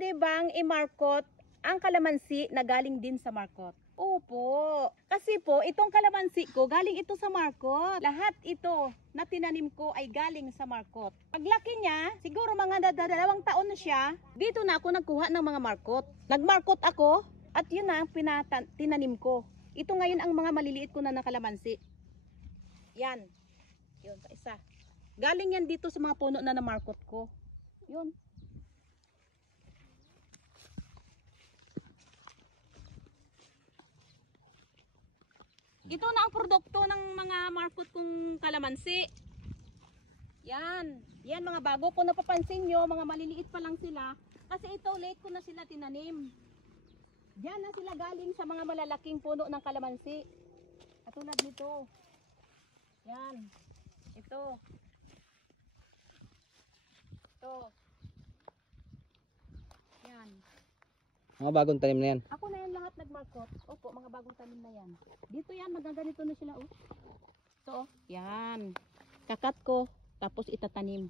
pwede bang i-markot ang kalamansi na galing din sa markot? Opo. Kasi po, itong kalamansi ko, galing ito sa markot. Lahat ito na tinanim ko ay galing sa markot. Paglaki niya, siguro mga 2 taon na siya, dito na ako nagkuha ng mga markot. Nagmarkot ako at yun na ang tinanim ko. Ito ngayon ang mga maliliit ko na kalamansi. Yan. Yun, isa. Galing yan dito sa mga puno na namarkot ko. Yun. Ito na ang produkto ng mga markot kong kalamansi. Yan. Yan mga bago. Kung napapansin nyo, mga maliliit pa lang sila. Kasi ito, late ko na sila tinanim. Diyan na sila galing sa mga malalaking puno ng kalamansi. Katulad nito. Yan. Ito. Ito. Yan. Mga bagong tanim na yan. Ako na yan lahat nagmarkot. Opo, mga bagong tanim na yan. Dito yan, magaganito na sila. Oh. Ito, oh. Yan. Kakat ko, tapos itatanim.